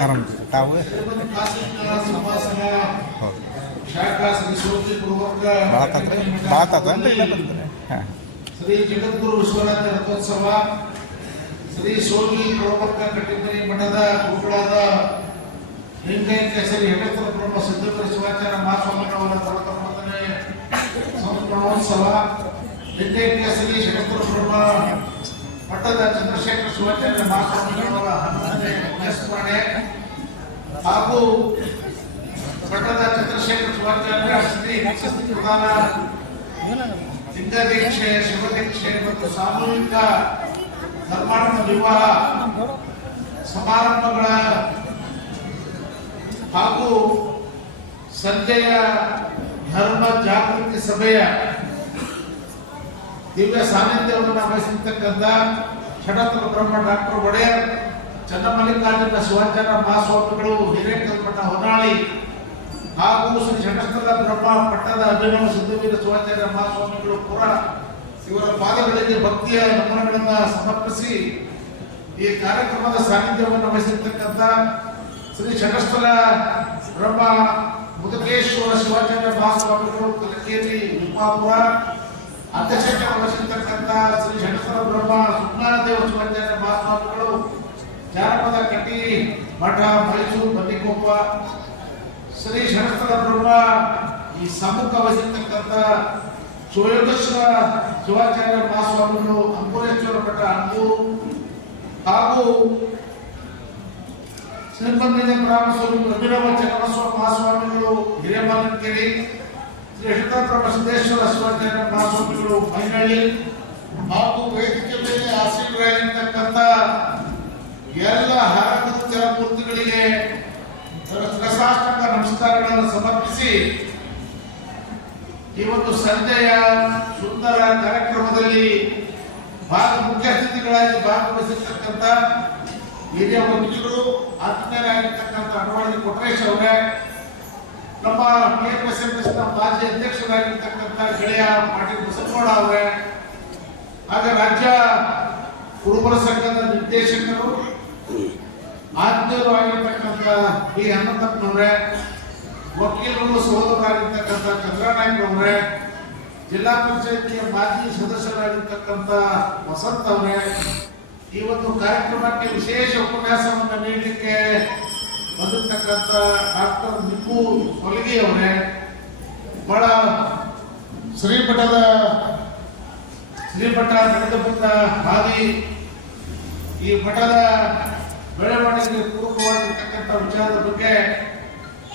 ಆರಾಮ. ತಾವು? ಭಾಳ ಹೌದು ಭಾಳ ತಾತ್ರಿ ಭಾಳ ತಾತನ್ರಿ ಇಲ್ಲ ಬಂದ್ರೆ? ಹಾಂ. ಶ್ರೀ ಜಗದ್ಗುರು ವಿಶ್ವನಾಥ ರಥೋತ್ಸವ, ಶ್ರೀ ಸೋಗಿ ಪ್ರವರ್ತ ಕಟ್ಟಿಮನಿ ಮಠದ ಗುರುಗಳಾದ ಲಿಂಗೈ ಕೇಸರಿ ಹೆಗೇಶ್ವರ ಬ್ರಹ್ಮ ಸಿದ್ದೇಶ್ವರ ಶಿವಾಚಾರ್ಯ ಮಹಾಸ್ವಾಮಿಗಳವರ ನಲವತ್ತೊಂಬತ್ತನೇ ಸಂಸ್ಮರಣೋತ್ಸವ ಲಿಂಗೈ ಕೇಸರಿ ಹೆಗೇಶ್ವರ ಬ್ರಹ್ಮ ಮಠದ ಚಂದ್ರಶೇಖರ ಶಿವಚಂದ್ರ ಮಹಾಸ್ವಾಮಿಗಳವರ ಹನ್ನೊಂದನೇ ಪುಣ್ಯಸ್ಮರಣೆ ಹಾಗೂ ಮಠದ ಚಂದ್ರಶೇಖರ ಶಿವಾಚಾರ್ಯ ಶ್ರೀ ಪ್ರಧಾನ ಲಿಂಗದೀಕ್ಷೆ ಶಿವದೀಕ್ಷೆ ಮತ್ತು ಸಾಮೂಹಿಕ ಧರ್ಮಾರ್ಥ ವಿವಾಹ ಸಮಾರಂಭಗಳ ಹಾಗೂ ಸಂಜೆಯ ಧರ್ಮ ಜಾಗೃತಿ ಸಭೆಯ ದಿವ್ಯ ಸಾನ್ನಿಧ್ಯವನ್ನು ವಹಿಸಿರ್ತಕ್ಕಂಥ ಷಡತ್ರ ಬ್ರಹ್ಮ ಡಾಕ್ಟರ್ ಒಡೆಯರ್, ಚನ್ನಮಲ್ಲಿಕಾರ್ಜುನ ಶಿವಾಚಾರ್ಯ ಮಹಾಸ್ವಾಮಿಗಳು, ಹಿರೇಕಲ್ಮಠ ಹೊನ್ನಾಳಿ ಹಾಗೂ ಶ್ರೀ ಷಟಸ್ಥಲ ಬ್ರಹ್ಮ ಪಟ್ಟದ ಅಭಿನವ ಸಿದ್ಧವೀರ ಶಿವಾಚಾರ್ಯ ಮಹಾಸ್ವಾಮಿಗಳು ಪುರ ಇವರ ಪಾದಗಳಿಗೆ ಭಕ್ತಿಯ ನಮನಗಳನ್ನು ಸಮರ್ಪಿಸಿ ಈ ಕಾರ್ಯಕ್ರಮದ ಸಾನ್ನಿಧ್ಯವನ್ನು ವಹಿಸಿರ್ತಕ್ಕಂಥ ಶ್ರೀ ಷಟಸ್ಥಲ ಬ್ರಹ್ಮ ಮುದಕೇಶ್ವರ ಶಿವಾಚಾರ್ಯ ಮಹಾಸ್ವಾಮಿಗಳು, ಕಲಕೇರಿ ವಿಪಾಪುರ ಅಧ್ಯಕ್ಷತೆ ವಹಿಸಿರ್ತಕ್ಕಂಥ ಶ್ರೀ ಷಟಸ್ಥಲ ಬ್ರಹ್ಮ ಸುಜ್ಞಾನದೇವ ಶಿವಾಚಾರ್ಯ ಮಹಾಸ್ವಾಮಿಗಳು ಜಾನಪದ ಕಟ್ಟಿ ಮಠ ಮೈಸೂರು ಬನ್ನಿಕೊಪ್ಪ ಶ್ರೀ ಶರಸ್ತರ ಬ್ರಹ್ಮ ಈ ಸಮ್ಮುಖ ವಹಿಸಿರ್ತಕ್ಕಂಥ ಶಿವಯೋಗೇಶ್ವರ ಶಿವಾಚಾರ್ಯ ಮಹಾಸ್ವಾಮಿಗಳು ಅಂಬುರೇಶ್ವರ ಮಠ ಅಂಬೂರು ಹಾಗೂ ಶ್ರೀಮಂದಿನ ರಾಮಸ್ವಾಮಿ ಅಭಿನವ ಚನ್ನಬಸವ ಮಹಾಸ್ವಾಮಿಗಳು ಹಿರೇಮಲ್ಲಂಕೇರಿ ಶ್ರೀ ಹಿತಪ್ರಭ ಸಿದ್ದೇಶ್ವರ ಶಿವಾಚಾರ್ಯ ಮಹಾಸ್ವಾಮಿಗಳು ಹಾಗೂ ವೇದಿಕೆ ಮೇಲೆ ಆಸೀನರಾಗಿರ್ತಕ್ಕಂಥ ಎಲ್ಲ ಹರಕುತ್ತ ಮೂರ್ತಿಗಳಿಗೆ ರಸಾಷ್ಟಕ ನಮಸ್ಕಾರಗಳನ್ನು ಸಮರ್ಪಿಸಿ ಈ ಒಂದು ಸಂಜೆಯ ಸುಂದರ ಕಾರ್ಯಕ್ರಮದಲ್ಲಿ ಭಾಗ ಮುಖ್ಯ ಅತಿಥಿಗಳಾಗಿ ಭಾಗವಹಿಸಿರ್ತಕ್ಕಂಥ ಹಿರಿಯ ವಕೀಲರು, ಆತ್ಮೀಯರಾಗಿರ್ತಕ್ಕಂಥ ಅಡವಾಡಿ ಕೊಟ್ರೇಶ್ ಅವರೇ ನಮ್ಮ ಕೆಎಸ್ಎಂಎಸ್ನ ಮಾಜಿ ಅಧ್ಯಕ್ಷರಾಗಿರ್ತಕ್ಕಂಥ ಗೆಳೆಯ ಪಾಟೀಲ್ ಬಸಪ್ಪಗೌಡ ಅವರೇ ಆಗ ರಾಜ್ಯ ಕುರುಬರ ಸಂಘದ ನಿರ್ದೇಶಕರು ಆದ್ಯರು ಆಗಿರ್ತಕ್ಕಂಥ ಬಿ ಹನುಮಂತಪ್ಪನವರೇ, ವಕೀಲರು, ಸಹೋದರರಾಗಿರ್ತಕ್ಕಂಥ ಚಂದ್ರನಾಯ್ಕರವರೇ ಜಿಲ್ಲಾ ಪಂಚಾಯತಿಯ ಮಾಜಿ ಸದಸ್ಯರಾಗಿರ್ತಕ್ಕಂಥ ವಸಂತ ಅವರೇ ಈ ಒಂದು ಕಾರ್ಯಕ್ರಮಕ್ಕೆ ವಿಶೇಷ ಉಪನ್ಯಾಸವನ್ನು ನೀಡಲಿಕ್ಕೆ ಬಂದಿರ್ತಕ್ಕಂಥ ಡಾಕ್ಟರ್ ನಿಪು ಹೊಲಿಗೆ ಅವರೇ ಬಹಳ ಶ್ರೀಮಠದ ಶ್ರೀಮಠ ನಡೆದು ಬಂದ ಹಾದಿ, ಈ ಮಠದ ಬೆಳವಣಿಗೆಗೆ ಪೂರಕವಾಗಿರ್ತಕ್ಕಂಥ ವಿಚಾರದ ಬಗ್ಗೆ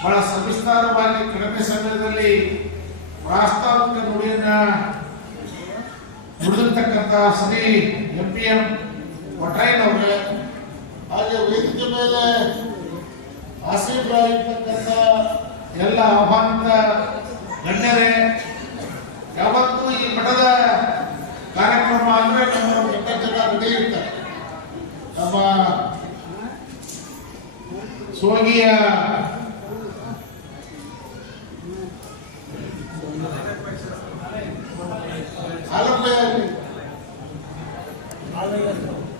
ಬಹಳ ಸವಿಸ್ತಾರವಾಗಿ ಕಡಿಮೆ ಸಮಯದಲ್ಲಿ ಪ್ರಾಸ್ತಾವಿಕ ನುಡಿಯನ್ನ ನುಡಿದಿರ್ತಕ್ಕಂಥ ಶ್ರೀ ಎಂ ಪಿ ಎಂ ಅವರೇ, ಹಾಗೆ ವೇದಿಕೆ ಮೇಲೆ ಆಸೀನರಾಗಿರ್ತಕ್ಕಂಥ ಎಲ್ಲ ಆಹ್ವಾನಿತ ಗಣ್ಯರೇ, ಯಾವತ್ತೂ ಈ ಮಠದ ಕಾರ್ಯಕ್ರಮ ಅಂದ್ರೆ ನಮ್ಮ ಕೆಟ್ಟ ಜನ ರೆಡಿ ಇರ್ತಾರೆ ನಮ್ಮ ಸೋಗಿಯ ಆಲಂಬೆ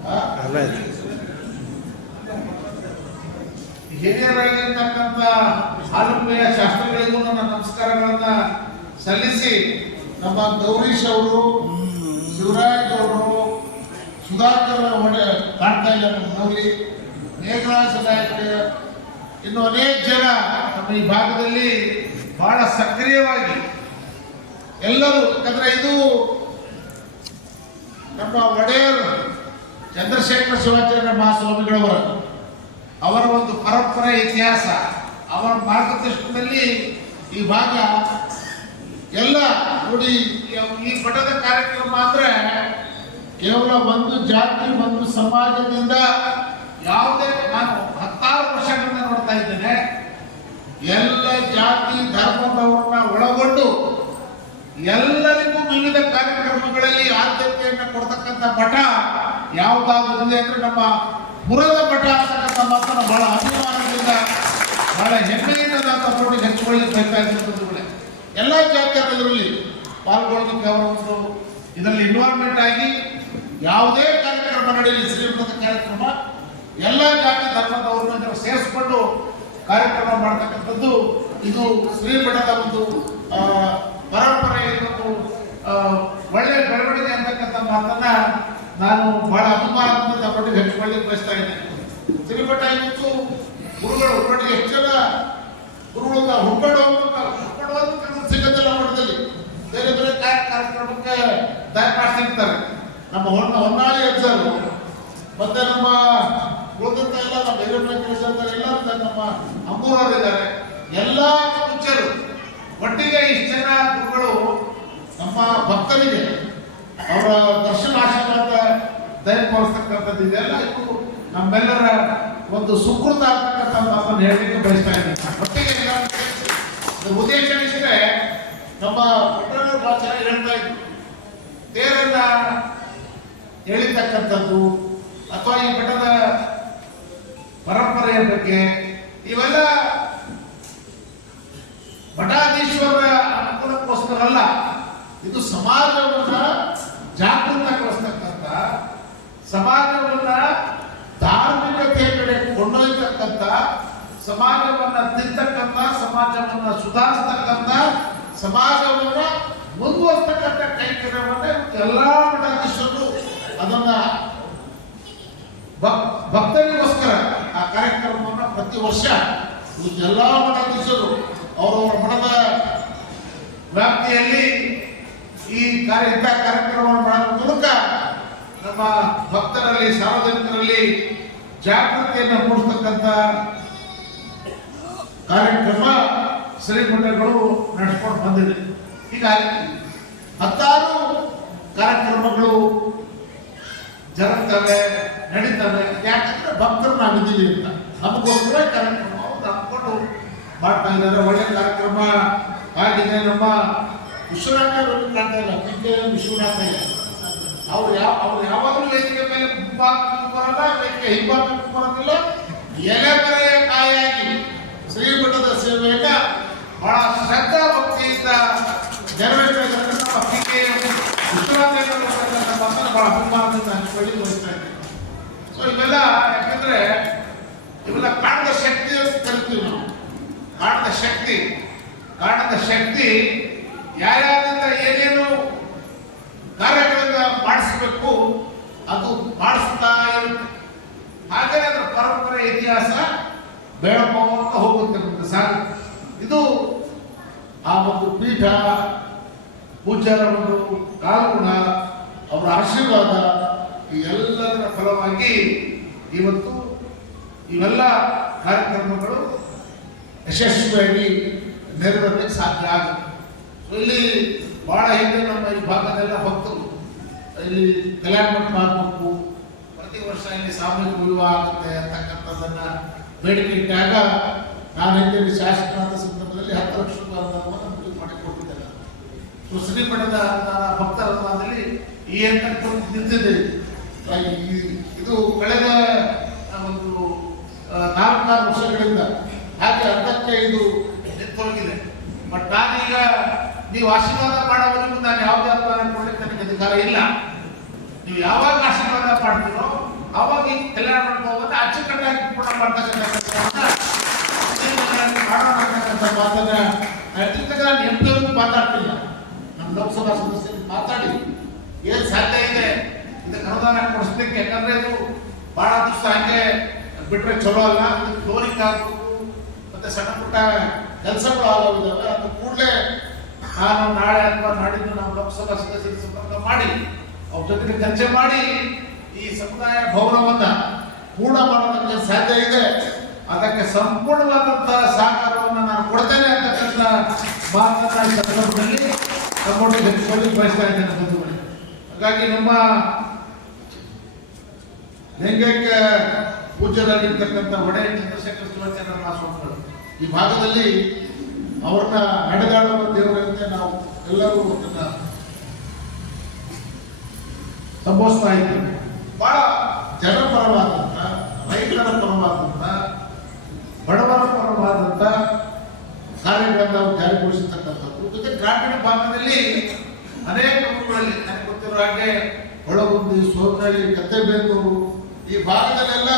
ಆ? ಅಲ್ಲ ಹಿರಿಯರಾಗಿರ್ತಕ್ಕಂಥ ಆಲಂಬೆಯ ಶಾಸ್ತ್ರಗಳಿಗೂ ನನ್ನ ನಮಸ್ಕಾರಗಳನ್ನ ಸಲ್ಲಿಸಿ ನಮ್ಮ ಗೌರೀಶ್ ಅವರು, ಶಿವರಾಜ್ ಅವರು, ಸುಧಾಕರ್ ಒಡೆ ಕಾಣ್ತಾ ಇಲ್ಲ ನಮ್ಮ ನೋಡಿ ಮೇಘರಾಜ ನಾಯಕ್. ಇನ್ನು ಅನೇಕ ಜನ ನಮ್ಮ ಈ ಭಾಗದಲ್ಲಿ ಬಹಳ ಸಕ್ರಿಯವಾಗಿ ಎಲ್ಲರೂ, ಯಾಕಂದ್ರೆ ಇದು ನಮ್ಮ ಒಡೆಯರ್ ಚಂದ್ರಶೇಖರ ಶಿವಾಚಾರ್ಯ ಮಹಾಸ್ವಾಮಿಗಳವರ, ಅವರ ಒಂದು ಪರಂಪರೆ ಇತಿಹಾಸ. ಅವರ ಮಾರ್ಗದರ್ಶನದಲ್ಲಿ ಈ ಭಾಗ ಎಲ್ಲ ನೋಡಿ, ಈ ಮಠದ ಕಾರ್ಯಕ್ರಮ ಅಂದ್ರೆ ಕೇವಲ ಒಂದು ಜಾತಿ, ಒಂದು ಸಮಾಜದಿಂದ ಯಾವುದೇ ನಾನು ಹತ್ತಾರು ವರ್ಷಗಳಿಂದ ನೋಡ್ತಾ ಇದ್ದೇನೆ. ಎಲ್ಲ ಜಾತಿ ಧರ್ಮದವರನ್ನ ಒಳಗೊಂಡು ಎಲ್ಲರಿಗೂ ವಿವಿಧ ಕಾರ್ಯಕ್ರಮಗಳಲ್ಲಿ ಆದ್ಯತೆಯನ್ನು ಕೊಡ್ತಕ್ಕಂಥ ಮಠ ಯಾವುದಾದ್ರೂ ಅಂದ್ರೆ ನಮ್ಮ ಪುರದ ಮಠ ಅಂತಕ್ಕಂಥ ಮಾತನ್ನು ಬಹಳ ಅಭಿಮಾನದಿಂದ ಬಹಳ ಹೆಮ್ಮೆಯಿಂದ ನಾವು ತಗೊಂಡು ಹಂಚಿಕೊಳ್ಳಿ ಬಯಸ್ತಾ ಇದ್ದೀವಿ ಎಲ್ಲ ಜಾತಿಯರು ಇದರಲ್ಲಿ ಪಾಲ್ಗೊಳ್ಳೋದಕ್ಕೆ ಅವರ ಒಂದು ಇದರಲ್ಲಿ ಇನ್ವಾಲ್ವ್ಮೆಂಟ್ ಆಗಿ ಯಾವುದೇ ಕಾರ್ಯಕ್ರಮ ನಡೆಯಲಿ ಕಾರ್ಯಕ್ರಮ ಎಲ್ಲ ಜಾತಿ ಧರ್ಮದವ್ರನ್ನ ಸೇರಿಸ್ಕೊಂಡು ಕಾರ್ಯಕ್ರಮ ಮಾಡ್ತಕ್ಕಂಥದ್ದು ಇದು ಶ್ರೀಮಠದ ಒಂದು ಪರಂಪರೆ ಆ, ಒಳ್ಳೆಯ ಬೆಳವಣಿಗೆ ಅಂತಕ್ಕಂಥ ಮಾತನ್ನ ನಾನು ಬಹಳ ಅಭಿಮಾನದಿಂದ ತಮ್ಮೊಟ್ಟಿಗೆ ಹಂಚಿಕೊಳ್ಳಿಕ್ಕೆ ಬಯಸ್ತಾ ಇದ್ದೇನೆ. ಶ್ರೀಮಠ ಇವತ್ತು ಗುರುಗಳು ನೋಡಿ ಎಷ್ಟು ಜನ? ಗುರುಗಳನ್ನ ಹುಡ್ಕೊಂಡು ಹೋಗ್ಬೇಕು ಹುಡ್ಕೊಂಡು ಹೋದ್ರೆ ಸಿಗತ್ತಲ್ಲ ಮಠದಲ್ಲಿ. ಬೇರೆ ಬೇರೆ ಕಾರ್ಯಕ್ರಮಕ್ಕೆ ಕಾರ್ಯಕ್ರಮಕ್ಕೆ ದಯಪಾಡಿಸಿರ್ತಾರೆ ನಮ್ಮ ಹೊನ್ನ ಹೊನ್ನಾಳಿ ಅಜ್ಜರು ಮತ್ತೆ ನಮ್ಮ ಉಳಿದಂತ ಎಲ್ಲ, ನಮ್ಮ ಬೇರೆ ಕೆಲಸ ಎಲ್ಲ ನಮ್ಮ ಅಂಬೂರವರಿದ್ದಾರೆ. ಎಲ್ಲ ಮುಚ್ಚರು ಒಟ್ಟಿಗೆ ಇಷ್ಟು ಜನ ಗುರುಗಳು ನಮ್ಮ ಭಕ್ತರಿಗೆ ಅವರ ದರ್ಶನ ಆಶೀರ್ವಾದ ದಯಪಾಲಿಸ್ತಕ್ಕಂಥದ್ದು ಇದೆಲ್ಲ ಇದು ನಮ್ಮೆಲ್ಲರ ಒಂದು ಸುಕೃತ ಆಗ್ತಕ್ಕಂಥ ಮಾತನ್ನು ಹೇಳಲಿಕ್ಕೆ ಬಯಸ್ತಾ ಇದ್ದೀನಿ. ಉದ್ದೇಶ ಇಷ್ಟೇ ನಮ್ಮ ಚೆನ್ನಾಗಿ ಹೇಳ್ತಾ ಇದ್ರು. ತೇರನ್ನ ಹೇಳಿರ್ತಕ್ಕಂಥದ್ದು ಅಥವಾ ಈ ಮಠದ ಪರಂಪರೆಯ ಬಗ್ಗೆ ಇವೆಲ್ಲ ಮಠಾಧೀಶ್ವರ ಅನುಕೂಲಕ್ಕೋಸ್ಕರ ಅಲ್ಲ, ಇದು ಸಮಾಜವನ್ನ ಜಾಗೃತಗೊಳಿಸ್ತಕ್ಕಂಥ, ಸಮಾಜವನ್ನ ಕೊಂಡೊಯ್ತಕ್ಕಂಥ ಸಮಾಜವನ್ನ ತಿಂತಕ್ಕಂಥ ಸಮಾಜವನ್ನ ಸುಧಾರಿಸ್ತಕ್ಕಂಥ, ಸಮಾಜವನ್ನ ಮುಂದುವರ್ತಕ್ಕಂಥ ಕೈಕರ್ಯವನ್ನ ಎಲ್ಲಾ ಮಠಾಧೀಶರು ಅದನ್ನ ಭಕ್- ಭಕ್ತರಿಗೋಸ್ಕರ ಆ ಕಾರ್ಯಕ್ರಮವನ್ನು ಪ್ರತಿ ವರ್ಷ ಎಲ್ಲ ಮಠಾಧೀಶರು ಅವರವರ ಮಠದ ವ್ಯಾಪ್ತಿಯಲ್ಲಿ ಈ ಕಾರ್ಯ ಇಂಥ ಕಾರ್ಯಕ್ರಮವನ್ನು ಮಾಡುವ ಮೂಲಕ ನಮ್ಮ ಭಕ್ತರಲ್ಲಿ, ಸಾರ್ವಜನಿಕರಲ್ಲಿ ಜಾಗೃತಿಯನ್ನು ಮೂಡಿಸ್ತಕ್ಕಂಥ ಕಾರ್ಯಕ್ರಮ ಶ್ರೀಮಠಗಳು ನಡೆಸ್ಕೊಂಡು ಬಂದಿದೆ. ಹೀಗಾಗಿ ಹತ್ತಾರು ಕಾರ್ಯಕ್ರಮಗಳು ಜರುಗ್ತವೆ, ನಡೀತವೆ. ಯಾಕಂದ್ರೆ ಭಕ್ತರು ನಾವಿದ್ದೀವಿ ಅಂತ. ನಮಗೋಸ್ಕರ ಕಾರ್ಯಕ್ರಮ ಹಮ್ಮಿಕೊಂಡು ಮಾಡ್ತಾ ಇದ್ದಾರೆ. ಒಳ್ಳೆ ಕಾರ್ಯಕ್ರಮ ಆಗಿದೆ. ನಮ್ಮ ವಿಶ್ವನಾಥ ಕಾಣ್ತಾ ಇಲ್ಲ ವಿಶ್ವನಾಥಯ್ಯ ಅವ್ರು ಯಾವ ಅವ್ರು ಯಾವಾಗಲೂ ವೇದಿಕೆ ಮೇಲೆ ಮುಂಭಾಗಕ್ಕೂ ಬರಲ್ಲ ಅದಕ್ಕೆ ಹಿಂಭಾಗಕ್ಕೂ ಬರೋದಿಲ್ಲ ಎಲೆ ಕಾಯಾಗಿ ಶ್ರೀಮಠದ ಸೇವೆಯನ್ನ ಬಹಳ ಶ್ರದ್ಧಾ ಭಕ್ತಿಯಿಂದ ನೆರವೇರಿಸಬೇಕಂತ ನಮ್ಮ ಪಿ ಕೆ ವಿಶ್ವನಾಥಯ್ಯ ಮಾತನ್ನು ಬಹಳ ಅಭಿಮಾನದಿಂದ ಹಂಚಿಕೊಳ್ಳಿ ಬಯಸ್ತಾ ಇದ್ದೀನಿ. ಸೊ ಇವೆಲ್ಲ ಯಾಕಂದ್ರೆ ಇವೆಲ್ಲ ಕಾಣದ ಶಕ್ತಿ ಅಂತ ನಾವು. ಕಾಣದ ಶಕ್ತಿ. ಕಾಣದ ಶಕ್ತಿ ಯಾರ್ಯಾರಿಂದ ಏನೇನು ಕಾರ್ಯಗಳಿಂದ ಮಾಡಿಸ್ಬೇಕು ಅದು ಮಾಡಿಸ್ತಾ ಇರುತ್ತೆ. ಹಾಗೆ ಅದರ ಪರಂಪರೆ, ಇತಿಹಾಸ ಬೆಳಕೊಂತ ಹೋಗುತ್ತೆ ನಮ್ಗೆ ಸಾಕು ಇದು ಆ ಒಂದು ಪೀಠ ಪೂಜಾರ ಒಂದು ಕಾಲಗುಣ ಅವರ ಆಶೀರ್ವಾದ, ಈ ಎಲ್ಲದರ ಫಲವಾಗಿ ಇವತ್ತು ಇವೆಲ್ಲ ಕಾರ್ಯಕ್ರಮಗಳು ಯಶಸ್ವಿಯಾಗಿ ನೆರವೇರಲಿಕ್ಕೆ ಸಾಧ್ಯ ಆಗುತ್ತೆ. ಇಲ್ಲಿ ಬಹಳ ಹಿಂದೆ ನಮ್ಮ ಈ ಭಾಗದೆಲ್ಲ ಭಕ್ತರು ಇಲ್ಲಿ ಕಲ್ಯಾಣ ಮಂಟಪ ಆಗಬೇಕು ಪ್ರತಿ ವರ್ಷ ಇಲ್ಲಿ ಸಾಮೂಹಿಕ ವಿವಾಹ ಆಗುತ್ತೆ ಅಂತಕ್ಕಂಥದ್ದನ್ನ ಬೇಡಿಕೆ ಇಟ್ಟಾಗ ನಾನು ಹಿಂದೆ ಶಾಸಕರಾದ ಸಂದರ್ಭದಲ್ಲಿ ಹತ್ತು ಲಕ್ಷ ರೂಪಾಯಿ ಅನುದಾನವನ್ನು ಮಂಜೂರು ಮಾಡಿ ಸೊ, ಶ್ರೀಮಠದ ಭಕ್ತರ ಅನುದಾನದಲ್ಲಿ ಈ ಅಂತ ನಿಂತಿದೆ. ಇದು ಕಳೆದ ಒಂದು ನಾಲ್ಕಾರು ವರ್ಷಗಳಿಂದ ಹಾಗೆ ಅರ್ಧಕ್ಕೆ ಇದು ನಿಂತೋಗಿದೆ ಬಟ್ ನಾನೀಗ ನೀವು ಆಶೀರ್ವಾದ ಮಾಡೋದಕ್ಕೂ ನಾನು ಯಾವುದೇ ಅನುದಾನ ನನಗೆ ಅಧಿಕಾರ ಇಲ್ಲ. ನೀವು ಯಾವಾಗ ಆಶೀರ್ವಾದ ಮಾಡ್ತೀರೋ ಅವಾಗ ಕಲ್ಯಾಣ ಮಂಟಪವನ್ನು ಅಚ್ಚುಕಟ್ಟಾಗಿ ಪೂರ್ಣ ಮಾಡ್ತಕ್ಕಂಥ ಮಾತನ್ನ ನಾನು ಎಂತವರೆಗೂ ಮಾತಾಡ್ತಿಲ್ಲ. ನಮ್ಮ ಲೋಕಸಭಾ ಸದಸ್ಯರು ಮಾತಾಡಿ, ಏನ್ ಸಾಧ್ಯ ಇದೆ? ಇದಕ್ಕೆ ಅನುದಾನ ಕೊಡಿಸ್ಲಿಕ್ಕೆ, ಯಾಕಂದ್ರೆ ಇದು ಬಹಳ ದಿವಸ ಹಂಗೆ ಬಿಟ್ರೆ ಚಲೋ ಅಲ್ಲ. ತೋರಿಕೆ ಆಗ್ಬೇಕು. ಮತ್ತೆ ಸಣ್ಣ ಪುಟ್ಟ ಕೆಲಸಗಳು ಆಗೋಗಿದ್ದಾವೆ ಅದು ಕೂಡಲೇ ನಾನು ನಾಳೆ ಅಥವಾ ನಾಡಿದ್ದು ನಾವು ಲೋಕಸಭಾ ಸದಸ್ಯರಿಗೆ ಸಂಪರ್ಕ ಮಾಡಿ ಅವ್ರ ಜೊತೆಗೆ ಚರ್ಚೆ ಮಾಡಿ ಈ ಸಮುದಾಯ ಭವನವನ್ನ ಪೂರ್ಣ ಮಾಡೋದಕ್ಕೆ ಸಾಧ್ಯ ಇದೆ. ಅದಕ್ಕೆ ಸಂಪೂರ್ಣವಾದಂತಹ ಸಹಕಾರವನ್ನು ನಾನು ಕೊಡ್ತೇನೆ ಅಂತಕ್ಕಂಥ ಮಾತನ್ನ ಈ ಸಂದರ್ಭದಲ್ಲಿ ನಮ್ಮೊಟ್ಟಿಗೆ ಹಂಚಿಕೊಳ್ಳಿ ಬಯಸ್ತಾ ಇದ್ದೇನೆ ಬಂಧುಗಳೇ. ಹಾಗಾಗಿ ನಮ್ಮ ಲಿಂಗೈಕ್ಯ ಪೂಜ್ಯರಾಗಿರ್ತಕ್ಕಂಥ ಒಡೆಯ ಚಂದ್ರಶೇಖರ ಶಿವಾಚಾರ್ಯ ಸ್ವಾಮಿಗಳು ಈ ಭಾಗದಲ್ಲಿ ಅವ್ರನ್ನ ನಡೆದಾಡುವ ದೇವರಂತೆ ನಾವು ಎಲ್ಲರೂ ಅದನ್ನ ಸಂಬೋಧಿಸ್ತಾ ಇದ್ದೀವಿ ಬಹಳ ಜನಪರವಾದಂಥ ರೈತರ ಪರವಾದಂಥ ಬಡವರ ಪರವಾದಂಥ ಕಾರ್ಯಗಳನ್ನು ನಾವು ಜಾರಿಗೊಳಿಸತಕ್ಕಂಥದ್ದು. ಜೊತೆ ಗ್ರಾಮೀಣ ಭಾಗದಲ್ಲಿ ಅನೇಕ ಊರುಗಳಲ್ಲಿ, ನನಗೆ ಗೊತ್ತಿರೋ ಹಾಗೆ ಒಳಗುಂದಿ ಸೋತಳ್ಳಿ ಕತ್ತೆಬೇಂದೂರು ಈ ಭಾಗದಲ್ಲೆಲ್ಲ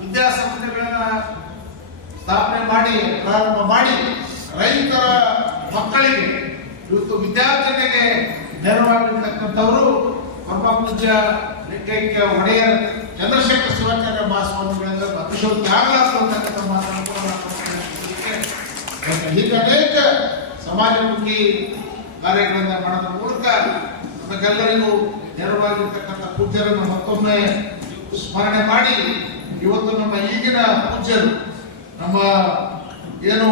ವಿದ್ಯಾಸಂಸ್ಥೆಗಳನ್ನ ಸ್ಥಾಪನೆ ಮಾಡಿ, ಪ್ರಾರಂಭ ಮಾಡಿ ರೈತರ ಮಕ್ಕಳಿಗೆ, ಇವತ್ತು ವಿದ್ಯಾರ್ಥಿಗಳಿಗೆ ನೆರವಾಗಿರ್ತಕ್ಕಂಥವರು ನಮ್ಮ ಪೂಜ್ಯ ಒಡೆಯರ್, ಚಂದ್ರಶೇಖರ್ ಶಿವಾಚಾರ್ಯ ಮಹಾಸ್ವಾಮಿಗಳಿಂದ ಅತಿಶಯ ತ್ಯಾಗಲಾರ್ತಕ್ಕಂಥ ಮಾತನ್ನು ಹೀಗೆ ಅನೇಕ ಸಮಾಜಮುಖಿ ಕಾರ್ಯಗಳನ್ನು ಮಾಡೋದ್ರ ಮೂಲಕ ನಮಗೆಲ್ಲರಿಗೂ ನೆರವಾಗಿರ್ತಕ್ಕಂಥ ಪೂಜ್ಯರನ್ನು ಮತ್ತೊಮ್ಮೆ ಸ್ಮರಣೆ ಮಾಡಿ, ಇವತ್ತು ನಮ್ಮ ಈಗಿನ ಪೂಜ್ಯರು, ನಮ್ಮ ಏನು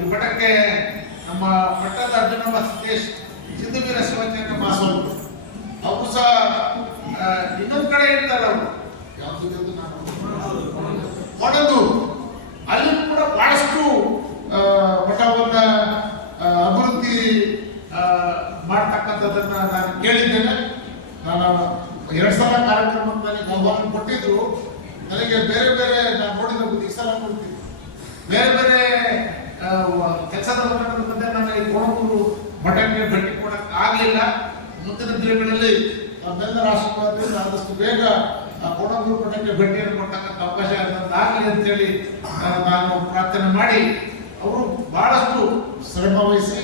ಈ ಮಠಕ್ಕೆ ನಮ್ಮ ಮಠದ ಅಭಿನವ ಸಿದ್ದೇಶ್, ಸಿದ್ಧವೀರ ಶಿವಾಚಾರ್ಯ ಮಹಾಸ್ವಾಮಿ ಅವರು ಸಹ ಇನ್ನೊಂದು ಕಡೆ ಇರ್ತಾರೆ ಅವರು. ಯಾವ್ದು ನಾನು ಕೊಡದು. ಅಲ್ಲಿ ಕೂಡ ಬಹಳಷ್ಟು ಮಠವನ್ನ ಅಭಿವೃದ್ಧಿ ಮಾಡ್ತಕ್ಕಂಥದ್ದನ್ನ ನಾನು ಕೇಳಿದ್ದೇನೆ. ನಾನು ಎರಡು ಸಲ ಕಾರ್ಯಕ್ರಮಕ್ಕೆ ನನಗೆ ಕೊಟ್ಟಿದ್ರು. ನನಗೆ ಬೇರೆ ಬೇರೆ ನಾನು ನೋಡಿದ ಈ ಸಲ ಕೊಡ್ತೀನಿ. ಬೇರೆ ಬೇರೆ ಕೆಲಸದ ಮಧ್ಯೆ ನನಗೆ ಕೋಣೂರು ಮಠಕ್ಕೆ ಭೇಟಿ ಕೊಡಕ್ಕೆ ಆಗಲಿಲ್ಲ ಮುಂದಿನ ದಿನಗಳಲ್ಲಿ ಬೆಂಗ ಆಶೀರ್ವಾದದಿಂದ ಆದಷ್ಟು ಬೇಗ ಕೋಣೂರು ಮಠಕ್ಕೆ ಭೇಟಿಯನ್ನು ಕೊಡ್ತಕ್ಕಂಥ ಅವಕಾಶ ಆಗಲಿ ಅಂತೇಳಿ ನಾನು ಪ್ರಾರ್ಥನೆ ಮಾಡಿ ಅವರು ಬಹಳಷ್ಟು ಶ್ರಮ ವಹಿಸಿ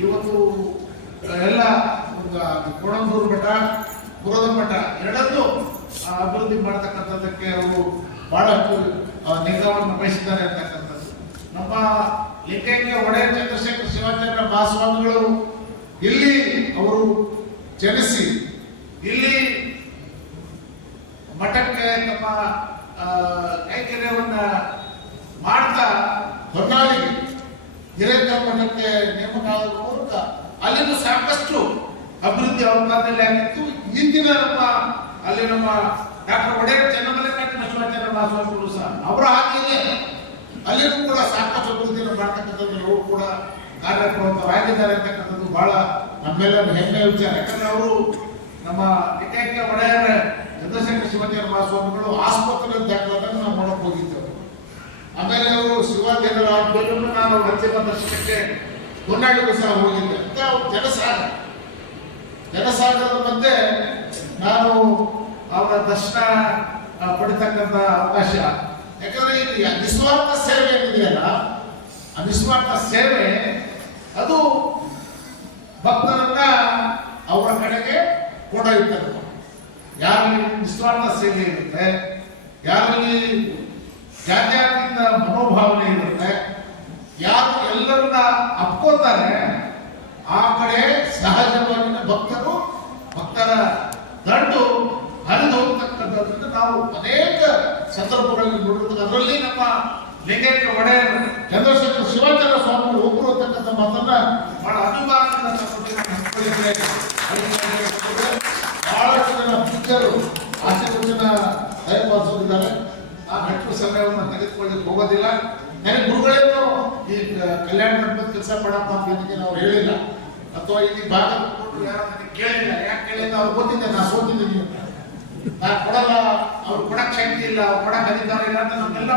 ಇವತ್ತು ಎಲ್ಲ ಕೋಣಂದೂರು ಮಠ, ಪುರದ ಮಠ ಎರಡನ್ನೂ ಅಭಿವೃದ್ಧಿ ಮಾಡತಕ್ಕಂಥದ್ದಕ್ಕೆ ಅವರು ಬಹಳಷ್ಟು ನಿಗಮವನ್ನು ವಹಿಸಿದ್ದಾರೆ ಅಂತಕ್ಕಂಥದ್ದು. ನಮ್ಮ ಲಿಂಗೈಕ್ಯ ಒಡೆಯ ಚಂದ್ರಶೇಖರ್ ಶಿವಾಚಾರ್ಯ ಮಹಾಸ್ವಾಮಿಗಳು ಇಲ್ಲಿ ಅವರು ಜನಿಸಿ, ಇಲ್ಲಿ ಮಠಕ್ಕೆ ತಮ್ಮ ಕೈಕರ್ಯವನ್ನ ಮಾಡ್ತಾ ಹೊನ್ನಾಳಿಗೆ ಹಿರೇಂದ್ರ ಮಠಕ್ಕೆ ನೇಮಕ ಮೂಲಕ ಅಲ್ಲಿಂದ ಸಾಕಷ್ಟು ಅಭಿವೃದ್ಧಿ ಅವರ ಕಾಲದಲ್ಲಿ ಆಗಿತ್ತು. ಇಂದಿನ ನಮ್ಮ, ಅಲ್ಲಿ ನಮ್ಮ ಡಾಕ್ಟರ್ ಒಡೆಯರ್ ಚನ್ನಮಲ್ಲಿಕಾರ್ಜುನ ಶಿವಾಚಾರ್ಯ ಮಹಾಸ್ವಾಮಿಗಳು ಸಹ ಅವರ ಹಾಗೆಯೇ ಅಲ್ಲಿನೂ ಕೂಡ ಸಾಕಷ್ಟು ಅಭಿವೃದ್ಧಿಯನ್ನು ಮಾಡ್ತಕ್ಕಂಥದ್ದು ಕೂಡ ಕಾರ್ಯಪ್ರವೃತ್ತರಾಗಿದ್ದಾರೆ ಅಂತಕ್ಕಂಥದ್ದು ಬಹಳ ನಮ್ಮೆಲ್ಲರ ಹೆಮ್ಮೆ ವಿಚಾರ. ಯಾಕಂದ್ರೆ ಅವರು ನಮ್ಮ ಏಕೈಕ ಒಡೆಯರ ಚಂದ್ರಶೇಖರ ಶಿವಾಚಾರ್ಯ ಮಹಾಸ್ವಾಮಿಗಳು ಆಸ್ಪತ್ರೆ ದಾಖಲಾದಾಗ ನಾವು ನೋಡಕ್ ಹೋಗಿದ್ದೆವು ಆಮೇಲೆ ಅವರು ಶಿವಾದೇವರ ಆದ್ಮೇಲೆ ನಾನು ಮಧ್ಯಮ ದರ್ಶನಕ್ಕೆ ಹೊನ್ನಾಳಿಗೂ ಸಹ ಹೋಗಿದ್ದೆ. ಅಂತ ಅವ್ರು ಜನಸಾಗರ. ಜನಸಾಗರದ ಮಧ್ಯೆ ನಾನು ಅವರ ದರ್ಶನ ಪಡಿತಕ್ಕಂಥ ಅವಕಾಶ. ಯಾಕಂದ್ರೆ ಇಲ್ಲಿ ಅನಿಸ್ವಾರ್ಥ ನಿಸ್ವಾರ್ಥ ಸೇವೆ ಏನಿದೆಯಲ್ಲ ಆ ನಿಸ್ವಾರ್ಥ ಸೇವೆ ಅದು ಭಕ್ತರನ್ನ ಅವರ ಕಡೆಗೆ ಕೊಂಡೊಯ್ತಾರೆ ಯಾರಲ್ಲಿ ನಿಸ್ವಾರ್ಥ ಸೇವೆ ಇರುತ್ತೆ, ಯಾರಲ್ಲಿ ಜಾತ್ಯಾತೀತ ಮನೋಭಾವನೆ ಇರುತ್ತೆ, ಯಾರು ಎಲ್ಲರನ್ನ ಅಪ್ಕೋತಾರೆ, ಆ ಕಡೆ ಸಹಜವಾಗಿ ಭಕ್ತರು, ಭಕ್ತರ ದಂಡು ಹರಿದು ಹೋಗ್ತಕ್ಕಂಥದ್ದನ್ನು ನಾವು ಅನೇಕ ಸಂದರ್ಭಗಳಲ್ಲಿ ನೋಡಿರ್ತಕ್ಕಂಥ ಅದರಲ್ಲಿ ನಮ್ಮ ಲಿಂಗೈಕ್ಯ ಒಡೆಯರ್ ಚಂದ್ರಶೇಖರ ಶಿವಾಚಾರ್ಯ ಸ್ವಾಮಿಗಳು ಒಬ್ಬರು ಅಂತಕ್ಕಂಥ ಮಾತನ್ನ ಬಹಳ. ಅದಕ್ಕೆ ಬಹಳಷ್ಟು ಜನ ಪೂಜ್ಯರು ಆಶೀರ್ವಚನ ದಯಪಾಲಿಸೋದಿದ್ದಾರೆ ನಾನು ಹೆಚ್ಚು ಸಮಯವನ್ನು ತೆಗೆದುಕೊಳ್ಳಿಕ್ಕೆ ಹೋಗೋದಿಲ್ಲ. ನನಗೆ ಗುರುಗಳೇನು ಈ ಕಲ್ಯಾಣ ಮಂಟಪದ ಕೆಲಸ ಮಾಡಪ್ಪ ಅಂತ ಇದಕ್ಕೆ ನಾವು ಹೇಳಿಲ್ಲ. ಅಥವಾ ಇಲ್ಲಿ ಭಾಗ ಕೊಟ್ಟರು ಯಾರು ಕೇಳಿಲ್ಲ. ಯಾಕೆ ಕೇಳಿಲ್ಲ? ಅವ್ರು ಗೊತ್ತಿದ್ದೆ ನಾನು ಸೋತಿದ್ದೀನಿ ಕೊಡಲ್ಲ ಅವ್ರು ಕೊಡಕ್ ಶಕ್ತಿ ಇಲ್ಲ ಕೊಡಕ್ ಅಧಿಕಾರ ಇಲ್ಲ ಅಂತ ನಮ್ಗೆಲ್ಲ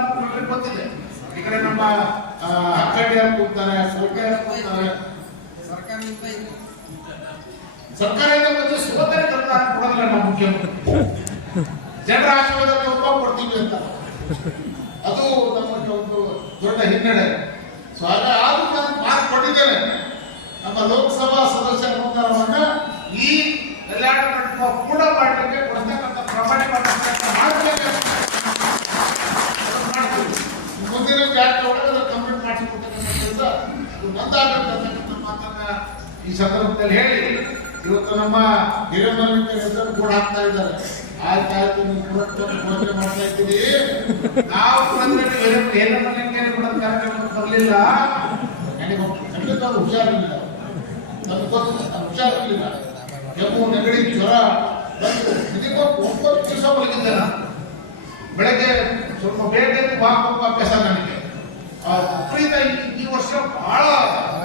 ಗೊತ್ತಿದೆ. ಈ ಕಡೆ ನಮ್ಮ ಅಕ್ಕಡಿ ಕೂಗ್ತಾರೆ ಸೌಖ್ಯ ಕೂಗ್ತಾರೆ. ಸರ್ಕಾರದಿಂದ ಬಂದು ಕೊಡೋದಿಲ್ಲ ನಮ್ಮ ಮುಖ್ಯಮಂತ್ರಿ. ಜನರ ಆಶೀರ್ವಾದ ಒಬ್ಬ ಕೊಡ್ತೀವಿ ಅಂತ. ಅದು ನಮಗೆ ಒಂದು ದೊಡ್ಡ ಹಿನ್ನಡೆ. ಸೊ ಆದ್ರೂ ನಾನು ಮಾತು ಕೊಟ್ಟಿದ್ದೇನೆ ನಮ್ಮ ಲೋಕಸಭಾ ಸದಸ್ಯರ ಮುಖಾಂತರವನ್ನ ಈ ಮಂಟಪ ಕೂಡ ಮಾಡಲಿಕ್ಕೆ ಕೊಡ್ತಕ್ಕಂಥ ಮಾಡಬೇಕು ಮುಂದಿನ ಜಾತಿ ಒಳಗೆ ಕಂಪ್ಲೀಟ್ ಮಾಡಿಸಿಕೊಡ್ತಕ್ಕಂಥ ಕೆಲಸ ಅದು ಮಾತನ್ನ ಈ ಸಂದರ್ಭದಲ್ಲಿ ಹೇಳಿ. ಇವತ್ತು ನಮ್ಮ ಹಿರೇಮಲ್ಲಿಕ ಹೆಸರು ಕೂಡ ಹಾಕ್ತಾ ಇದ್ದಾರೆ. ಆಯ್ತಾಯ್ತು ನೀವು ಪುರಸ್ಕಾರ ಘೋಷಣೆ ಮಾಡ್ತಾ ಇದ್ದೀರಿ. ನಾವು ಪುರಂದ್ರಲ್ಲಿ ಹಿರೇಮಲ್ಲಿಕ ಕೂಡ ಕಾರ್ಯಕ್ರಮಕ್ಕೆ ಬರಲಿಲ್ಲ. ನನಗೆ ಖಂಡಿತ ಹುಷಾರಿಲ್ಲ. ನಮ್ಗೆ ಗೊತ್ತು ಹುಷಾರಿರ್ಲಿಲ್ಲ ಕೆಮ್ಮು, ನೆಗಡಿ, ಜ್ವರ ಒಂಬತ್ತು ದಿವಸ ಮಲಗಿದ್ದೆ ನಾನು ಬೆಳಗ್ಗೆ ಸ್ವಲ್ಪ ಬೇಗ ವಾಕ್ ಹೋಗುವ ಅಭ್ಯಾಸ ನನಗೆ ಆ, ವಿಪರೀತ ಈ- ವರ್ಷ ಬಹಳ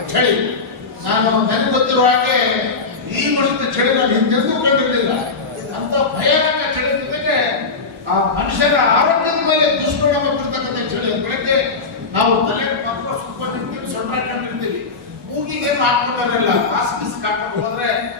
ಚಳಿ. ನಾನು ನನಗೆ ಗೊತ್ತಿರುವ ಹಾಗೆ ಈ ವರ್ಷದ ಚಳಿ ನಾನು ಹಿಂದೆಂದೂ ಕಂಡಿರಲಿಲ್ಲ. ಅಂತ ಭಯಾನಕ ಚಳಿ ಜೊತೆಗೆ ಆ ಮನುಷ್ಯರ ಆರೋಗ್ಯದ ಮೇಲೆ ದುಷ್ಪರಿಣಾಮ ಬೀರ್ತಕ್ಕಂಥ ಚಳಿ. ಬೆಳಗ್ಗೆ ನಾವು ತಲೆ ಮಕ್ಕಳು ಸ್ವಲ್ಪ ನಿಂತೀವಿ ಸೊಂಟ ಹಾಕೊಂಡಿರ್ತೀವಿ ಮೂಗಿಗೆ ಹಾಕೊಂಡಿರಲಿಲ್ಲ ಮಾಸ್ಕ್ ಗಿಸ್ಕ್ ಹಾಕೊಂಡು ಹೋದ್ರೆ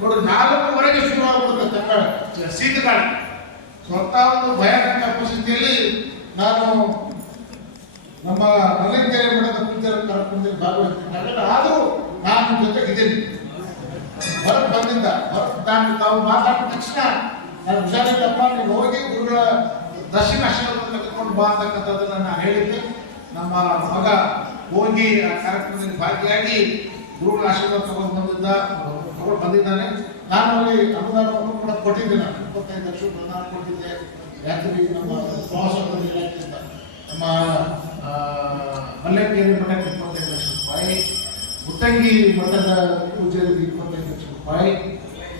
ನೋಡಿ ನಾಲ್ಕುವರೆಗೆ ಶುರು ಆಗ್ಬಿಡುತ್ತೆ ತಕ್ಕ ಶೀತಗಾಳಿ ಸ್ವತಃ ಒಂದು ಭಯಾನಕ ಪರಿಸ್ಥಿತಿಯಲ್ಲಿ ನಾನು ನಮ್ಮ ಮಲ್ಲಿಕೆರೆ ಮಠದ ಪೂಜಾರ ಕಾರ್ಯಕ್ರಮದಲ್ಲಿ ಭಾಗವಹಿಸ್ತೀನಿ. ಆದರೂ ನಾನು ಜೊತೆಗಿದ್ದೀನಿ ಹೊರಗೆ ಬಂದಿದ್ದ ಹೊರಗೆ ನಾನು ತಾವು ಮಾತಾಡಿದ ತಕ್ಷಣ ನಾನು ಹುಷಾರಿಲ್ಲಪ್ಪ ನೀವು ಹೋಗಿ ಗುರುಗಳ ದರ್ಶನ ಆಶೀರ್ವಾದ ತೆಗೆದುಕೊಂಡು ಬಾ ಅಂತಕ್ಕಂಥದ್ದು ನಾನು ಹೇಳಿದ್ದೆ. ನಮ್ಮ ಮಗ ಹೋಗಿ ಆ ಕಾರ್ಯಕ್ರಮದಲ್ಲಿ ಭಾಗಿಯಾಗಿ ಗುರುಗಳ ಆಶೀರ್ವಾದ ತಗೊಂಡು ಬಂದಿದ್ದ ತಗೊಂಡು ಬಂದಿದ್ದಾನೆ. ನಾನು ಅಲ್ಲಿ ಅನುದಾನವನ್ನು ಕೂಡ ಕೊಟ್ಟಿದ್ದೆ ನಾನು ಇಪ್ಪತ್ತೈದು ಲಕ್ಷ ಅನುದಾನ ಕೊಟ್ಟಿದ್ದೆ. ಯಾಕೆ ನಮ್ಮ ಪ್ರವಾಸೋದ್ಯಮ ಇಲಾಖೆಯಿಂದ ನಮ್ಮ ಮಲ್ಲಕ್ಕೇರಿ ಮಠಕ್ಕೆ ಇಪ್ಪತ್ತೈದು ಲಕ್ಷ ರೂಪಾಯಿ, ಮುತ್ತಂಗಿ ಮಠದ ಪೂಜೆಗೆ ಇಪ್ಪತ್ತೈದು ಲಕ್ಷ ರೂಪಾಯಿ.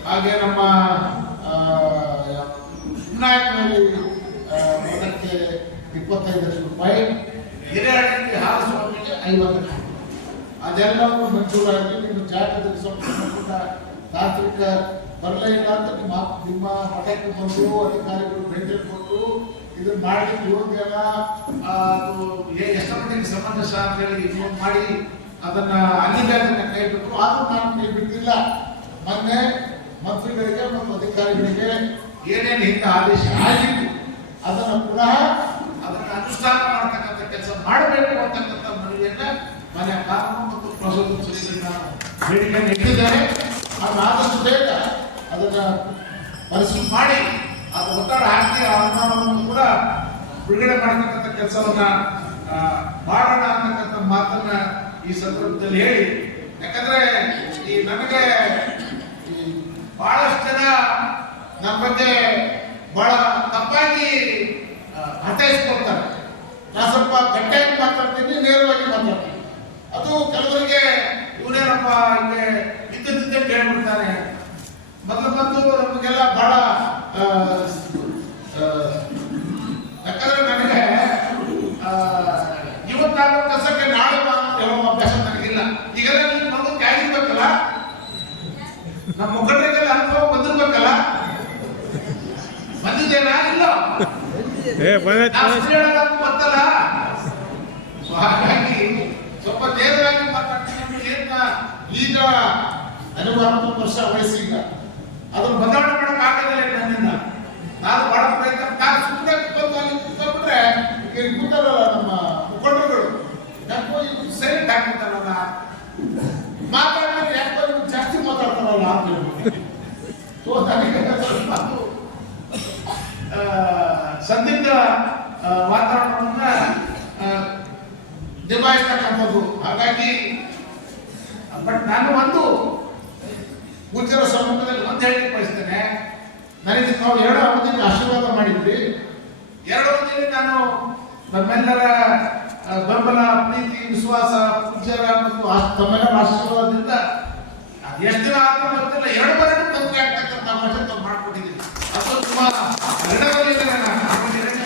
ಹಾಗೆ ನಮ್ಮ ವಿನಾಯಕನಲ್ಲಿ ಮಠಕ್ಕೆ ಇಪ್ಪತ್ತೈದು ಲಕ್ಷ ರೂಪಾಯಿ. ಹಿರಿಯರಿಗೆ ಹಾಲು ಸ್ವಾಮಿಗೆ ಐವತ್ತು ಲಕ್ಷ ರೂಪಾಯಿ. ಅದೆಲ್ಲವೂ ಮಂಜೂರಾಗಿ ನಿಮ್ಮ ಜಾಗದಲ್ಲಿ ಪುಟ್ಟ ತಾಂತ್ರಿಕ ಬರಲೇ ಇಲ್ಲ ಅಂತ ನಿಮ್ಮ ನಿಮ್ಮ ಮಠಕ್ಕೆ ಬಂದು ಅಧಿಕಾರಿಗಳು ಭೇಟಿ ಕೊಟ್ಟು ಇದನ್ನ ಮಾಡ್ಲಿಕ್ಕೆ ಯೋಗ್ಯನ ಮಟ್ಟಿಗೆ ಸಮಂಜಸ ಅಂತ ಹೇಳಿ ಫೋನ್ ಮಾಡಿ ಅದನ್ನ ಅಲ್ಲಿಗೆ ಕೈ ಬಿಟ್ಟರು ಆದರೂ ನಾನು ಕೈ ಬಿಟ್ಟಿಲ್ಲ ಮೊನ್ನೆ ಮಂತ್ರಿಗಳಿಗೆ ಮತ್ತು ಅಧಿಕಾರಿಗಳಿಗೆ ಏನೇನು ಹಿಂದೆ ಆದೇಶ ಆಗಿತ್ತು ಅದನ್ನು ಪುನಃ ಅದನ್ನು ಅನುಷ್ಠಾನ ಮಾಡತಕ್ಕಂಥ ಕೆಲಸ ಮಾಡಬೇಕು ಅಂತಕ್ಕಂಥ ಮನೆ ಕಾನೂನು ಮತ್ತು ಪ್ರಸೋದನ ಸಮಿತಿಗೆ ನಾನು ಬೇಡಿಕೆಯನ್ನು ಇಟ್ಟಿದ್ದೇನೆ ಅದು ಆದಷ್ಟು ಬೇಗ ಅದನ್ನ ಪರಿಶೀಲನೆ ಮಾಡಿ ಅದು ಒತ್ತಡ ಹಾಕಿ ಆ ಅನುದಾನವನ್ನು ಕೂಡ ಬಿಡುಗಡೆ ಮಾಡತಕ್ಕಂಥ ಕೆಲಸವನ್ನ ಮಾಡೋಣ ಅಂತಕ್ಕಂಥ ಮಾತನ್ನ ಈ ಸಂದರ್ಭದಲ್ಲಿ ಹೇಳಿ ಯಾಕಂದ್ರೆ ಈ ನನಗೆ ಬಹಳಷ್ಟು ಜನ ನನ್ನ ಬಗ್ಗೆ ಬಹಳ ತಪ್ಪಾಗಿ ಅರ್ಥೈಸ್ಕೊಳ್ತಾರೆ ಸ್ವಲ್ಪ ಗಟ್ಟಿಯಾಗಿ ಮಾತಾಡ್ತೀನಿ ನೇರವಾಗಿ ಮಾತಾಡ್ತೀನಿ ಅದು ಕೆಲವರಿಗೆ ಇವನೇನಪ್ಪ ಹಿಂಗೆ ಇದ್ದದ್ದೇ ಕೇಳ್ಬಿಡ್ತಾನೆ ಮೊದಲು ಬಂದು ನಮಗೆಲ್ಲ ಬಹಳ ಯಾಕಂದ್ರೆ ನನಗೆ ಇವತ್ತಾಗೋ ಕೆಲಸಕ್ಕೆ ನಾಳೆ ಹೇಳೋ ಅಭ್ಯಾಸ ನನಗಿಲ್ಲ. ಈಗೆಲ್ಲ ನೀವು ಮಗು ತ್ಯಾಗಿರ್ಬೇಕಲ್ಲ ನಮ್ಮ ಮುಖಂಡರಿಗೆಲ್ಲ ಅನುಭವ ಬಂದಿರ್ಬೇಕಲ್ಲ? ಬಂದಿದ್ದೇನಾ? ಇಲ್ಲ? ಸೊ ಹಾಗಾಗಿ ನೇರವಾಗಿ ಮಾತಾಡ್ತೀನಿ ಏನ ಈಗ ನನಗೆ ಅರವತ್ತು ವರ್ಷ ವಯಸ್ಸಿಲ್ಲ ಅದನ್ನು ಬದಲಾವಣೆ ಮಾಡಕ್ ಆಗಲ್ಲ ನನ್ನಿಂದ. ನಾನು ಬಹಳ ಪ್ರಯತ್ನ ನಾನು ಸುಮ್ಮನೆ ಕುತ್ಕೊಂಡು ಅಲ್ಲಿ ಕುತ್ಕೊಂಡ್ಬಿಟ್ರೆ ನಮ್ಮ ಮುಖಂಡರುಗಳು? ಯಾಕೋ ಇವ್ರು ಸೈಲೆಂಟ್ ಆಗ್ಬಿಡ್ತಾರಲ್ಲ ಮಾತಾಡಿದ್ರೆ ಯಾಕೋ ಇವ್ರು ಜಾಸ್ತಿ ಮಾತಾಡ್ತಾರಲ್ಲ ಅಂತ ಹೇಳ್ಬೋದು ನನಗೆ ಸ್ವಲ್ಪ ಸಂದಿಗ್ಧ ವಾತಾವರಣವನ್ನ ನಿಭಾಯಿಸ್ತಕ್ಕಂಥದ್ದು ಹಾಗಾಗಿ ಬಟ್ ನಾನು ಒಂದು ಪೂಜ್ಯರ ಸಮ್ಮುಖದಲ್ಲಿ ಒಂದು ಹೇಳಿ ಬಯಸ್ತೇನೆ ನನಗೆ ತಾವು ಎರಡು ಅವಧಿಗೆ ಆಶೀರ್ವಾದ ಮಾಡಿದ್ರಿ. ಎರಡು ಅವಧಿಯಲ್ಲಿ ನಾನು ನಮ್ಮೆಲ್ಲರ ಬೆಂಬಲ, ಪ್ರೀತಿ, ವಿಶ್ವಾಸ, ಪೂಜ್ಯರ ಮತ್ತು ತಮ್ಮೆಲ್ಲರ ಆಶೀರ್ವಾದದಿಂದ ಎಷ್ಟು ದಿನ ಆದ್ರೂ ಗೊತ್ತಿಲ್ಲ. ಎರಡು ಬಾರಿ ತೊಂದರೆ ಆಗ್ತಕ್ಕಂಥ ಅವಕಾಶ ತಾವು ಅದು ತುಂಬಾ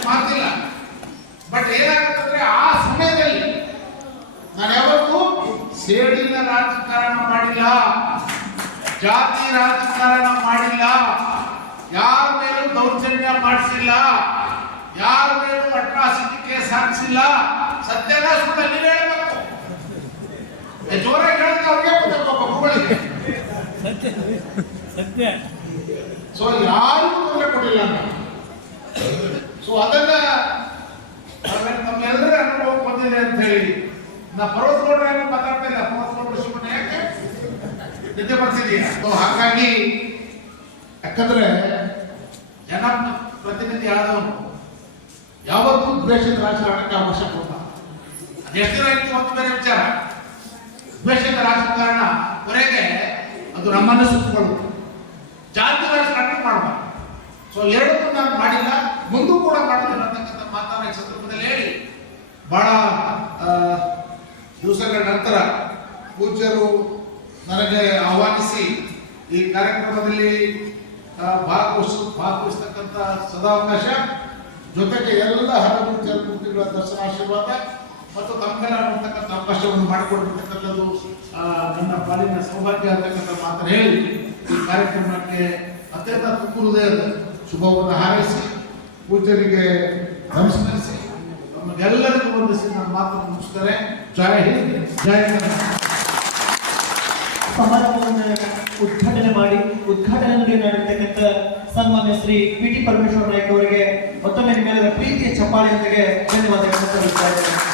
ಮಾಡ್ತಿಲ್ಲ ಬಟ್ ಏನಾಗುತ್ತಂದ್ರೆ ಆ ನಾನು ಯಾವತ್ತೂ ಸೇಡಿನ ರಾಜಕಾರಣ ಮಾಡಿಲ್ಲ ಜಾತಿ ರಾಜಕಾರಣ ಮಾಡಿಲ್ಲ ಯಾರ ಮೇಲೂ ದೌರ್ಜನ್ಯ ಮಾಡಿಸಿಲ್ಲ ಯಾರ ಮೇಲೂ ಅಟ್ರಾಸಿಟಿ ಕೇಸ್ ಹಾಕ್ಸಿಲ್ಲ. ಸತ್ಯನ ಸುಳ್ಳು ನೀವೇ ಹೇಳ್ಬೇಕು. ಜೋರಾಗಿ ಹೇಳಿದ್ರೆ ಅವ್ರಿಗೆ ಗೊತ್ತಾಗ್ಬೇಕು ಮಗುಗಳಿಗೆ ಸತ್ಯ ಸೊ ಯಾರಿಗೂ ತೊಂದರೆ ಕೊಟ್ಟಿಲ್ಲ ಸೊ ಅದನ್ನ ನಮ್ಮೆಲ್ಲರ ಅನುಭವ ಬಂದಿದೆ ಅಂತ ಹೇಳಿ ನಾ ಪರ್ವತ್ ನೋಡ್ರೆ ಏನೋ ಮಾತಾಡ್ತಾ ಇಲ್ಲ ಪರ್ವತ ನೋಡ್ರೆ ಸುಮ್ಮನೆ ಯಾಕೆ? ಹಾಗಾಗಿ ಯಾಕಂದ್ರೆ ಜನ ಪ್ರತಿನಿಧಿ ಆದವನು ಯಾವತ್ತೂ ದ್ವೇಷದ ರಾಜಕಾರಣಕ್ಕೆ ಅವಕಾಶ ಕೊಡ್ತಾನೆ ಅದೆಷ್ಟು ಇತ್ತು ಅಂತ ಬೇರೆ ವಿಚಾರ. ದ್ವೇಷದ ರಾಜಕಾರಣ ವರೆಗೆ ಅದು ನಮ್ಮನ್ನು ಸುತ್ತಕೊಳ್ಳುತ್ತೆ ಜಾತಿ ರಾಜಕಾರಣ ಮಾಡಬಾರ್ದು. ಸೊ ಎರಡಕ್ಕೂ ನಾನು ಮಾಡಿಲ್ಲ, ಮುಂದೂ ಕೂಡ ಮಾಡೋದಿಲ್ಲ ಅಂತಕ್ಕಂಥ ಮಾತನ್ನ ಸಂದರ್ಭದಲ್ಲಿ ಹೇಳಿ ಬಹಳ ದಿವಸಗಳ ನಂತರ ಪೂಜ್ಯರು ನನಗೆ ಆಹ್ವಾನಿಸಿ ಈ ಕಾರ್ಯಕ್ರಮದಲ್ಲಿ ಭಾಗವಹಿಸ, ಭಾಗವಹಿಸ್ತಕ್ಕಂಥ ಸದಾವಕಾಶ, ಜೊತೆಗೆ ಎಲ್ಲ ಹಲವು ಜಲಮೂರ್ತಿಗಳ ದರ್ಶನ ಆಶೀರ್ವಾದ ಮತ್ತು ತಮ್ಮೆಲ್ಲ ಅನ್ನತಕ್ಕಂಥ ಅವಕಾಶವನ್ನು ಮಾಡಿಕೊಡ್ತಕ್ಕಂಥದ್ದು ನನ್ನ ಪಾಲಿನ ಸೌಭಾಗ್ಯ ಅಂತಕ್ಕಂಥ ಮಾತನ್ನು ಹೇಳಿ ಈ ಕಾರ್ಯಕ್ರಮಕ್ಕೆ ಅತ್ಯಂತ ತುಕುರುದೇ ಶುಭವನ್ನು ಹಾರೈಸಿ, ಪೂಜ್ಯರಿಗೆ ನಮಸ್ಕರಿಸಿ ನಮಗೆಲ್ಲರಿಗೂ ವಂದಿಸಿ ನನ್ನ ಮಾತನ್ನು ಮುಗಿಸ್ತಾರೆ. ಜಯ ಹಿಂದ್ ಜಯ ಸಮಾರಂಭವನ್ನು ಉದ್ಘಾಟನೆ ಮಾಡಿ ಉದ್ಘಾಟನೆ ನಡೆಯತಕ್ಕಂಥ ಸನ್ಮಾನ್ಯ ಶ್ರೀ ಪಿ ಟಿ ಪರಮೇಶ್ವರ ನಾಯ್ಕ ಅವರಿಗೆ ಮತ್ತೊಮ್ಮೆ ನಿಮ್ಮೆಲ್ಲರ ಪ್ರೀತಿಯ ಚಪ್ಪಾಳೆಯೊಂದಿಗೆ ಧನ್ಯವಾದಗಳನ್ನು ಸಲ್ಲಿಸ್ತಾ ಇದ್ದೇನೆ.